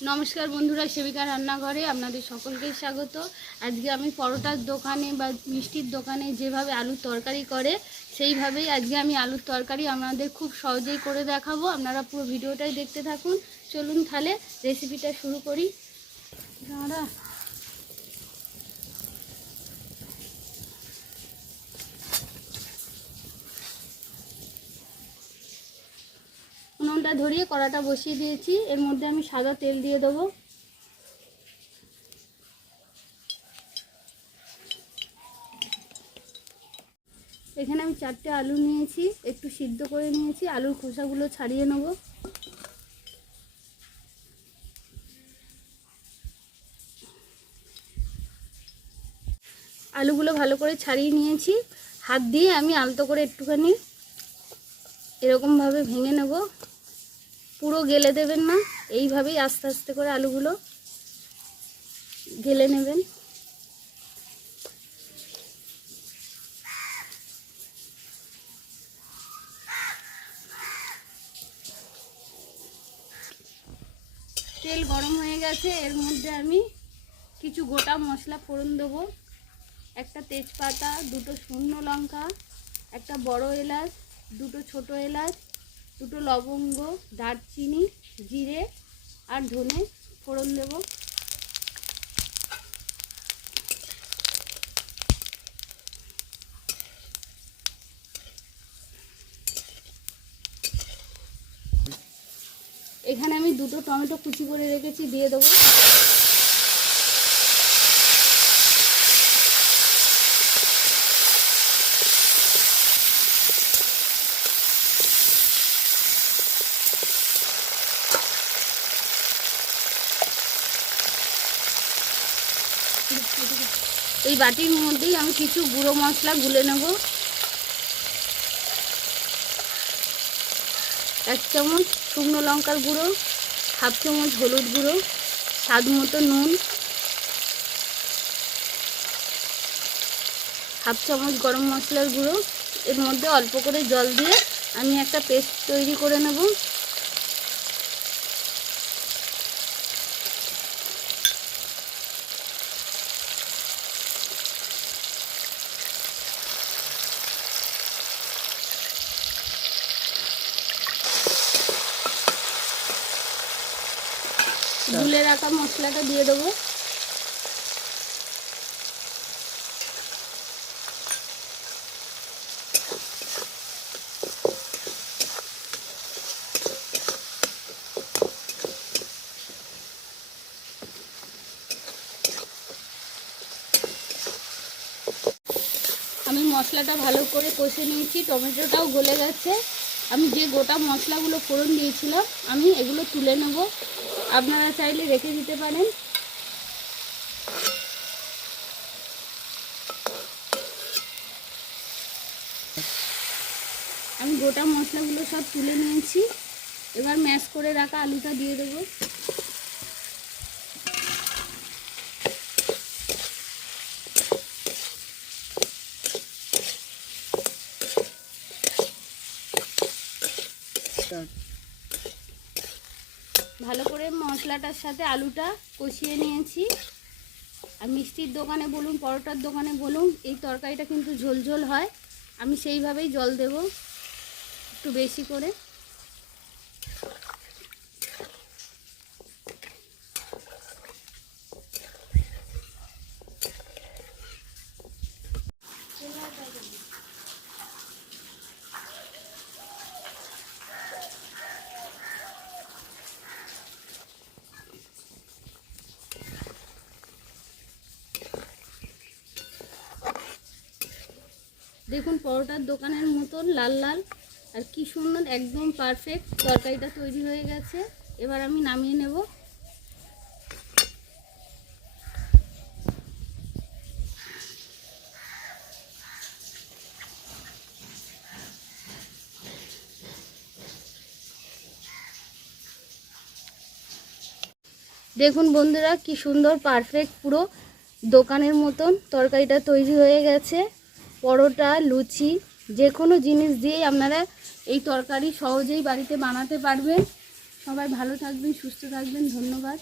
নমস্কার বন্ধুরা, সেবিকা রান্নাঘরে আপনাদের সকলকে স্বাগত। আজকে আমি পরোটার দোকানে বা মিষ্টির দোকানে যেভাবে আলুর তরকারি করে, সেইভাবেই আজকে আমি আলুর তরকারি আপনাদের খুব সহজেই করে দেখাবো। আপনারা পুরো ভিডিওটাই দেখতে থাকুন। চলুন তাহলে রেসিপিটা শুরু করি। দাঁড়া। উনুনটা ধরিয়ে কড়াটা বসিয়ে দিয়েছি। এর মধ্যে আমি সাদা তেল দিয়ে দেবো। এখানে আমি চারটে আলু নিয়েছি, একটু সিদ্ধ করে নিয়েছি, আলুর খোসাগুলো ছাড়িয়ে নেব। আলুগুলো ভালো করে ছাড়িয়ে নিয়েছি। হাত দিয়ে আমি আলতো করে একটুখানি এরকমভাবে ভেঙে নেব। পুরো গেলে দেবেন না, এইভাবেই আস্তে আস্তে করে আলুগুলো গেলে নেবেন। তেল গরম হয়ে গেছে, এর মধ্যে আমি কিছু গোটা মশলা ফোড়ন দেবো। একটা তেজপাতা, দুটো শুকনো লঙ্কা, একটা বড় এলাচ, দুটো ছোট এলাচ দুটো লবঙ্গ, দারচিনি, জিরে আর ধনে ফোড়ন দেব। এখানে আমি দুটো টমেটো কুচি করে রেখেছি, দিয়ে দেবো। এই বাটির মধ্যেই আমি কিছু গুঁড়ো মশলা গুলে নেব। এক চামচ শুকনো লঙ্কার গুঁড়ো, হাফ চামচ হলুদ গুঁড়ো, স্বাদ মতো নুন, হাফ চামচ গরম মশলার গুঁড়ো। এর মধ্যে অল্প করে জল দিয়ে আমি একটা পেস্ট তৈরি করে নেব। গুলে রাখা মশলাটা দিয়ে দেবো। আমি মশলাটা ভালো করে কষে নিয়েছি, টমেটোটাও গলে গেছে। আমি যে গোটা মশলাগুলো ফোড়ন দিয়েছিলাম, আমি এগুলো তুলে নেব। আপনারা চাইলে রেখে দিতে পারেন। আমি গোটা মশলাগুলো সব তুলে নিয়েছি। এবার ম্যাশ করে রাখা আলুটা দিয়ে দেবো। ভালো করে মশলাটার সাথে আলুটা কষিয়ে নিয়েছি। আর মিষ্টির দোকানে বলুন, পরোটার দোকানে বলুন, এই তরকারিটা কিন্তু ঝোলঝোল হয়। আমি সেইভাবেই জল দেব একটু বেশি করে। দেখুন, পরোটার দোকানের মতন লাল লাল। আর কি সুন্দর, একদম পারফেক্ট তরকারিটা তৈরি হয়ে গেছে। এবার আমি নামিয়ে নেব। দেখুন বন্ধুরা, কি সুন্দর পারফেক্ট পুরো দোকানের মতন তরকারিটা তৈরি হয়ে গেছে। পরোটা, লুচি যে কোনো জিনিস দিয়েই আপনারা এই তরকারি সহজেই বাড়িতে বানাতে পারবেন। সবাই ভালো থাকবেন, সুস্থ থাকবেন, ধন্যবাদ।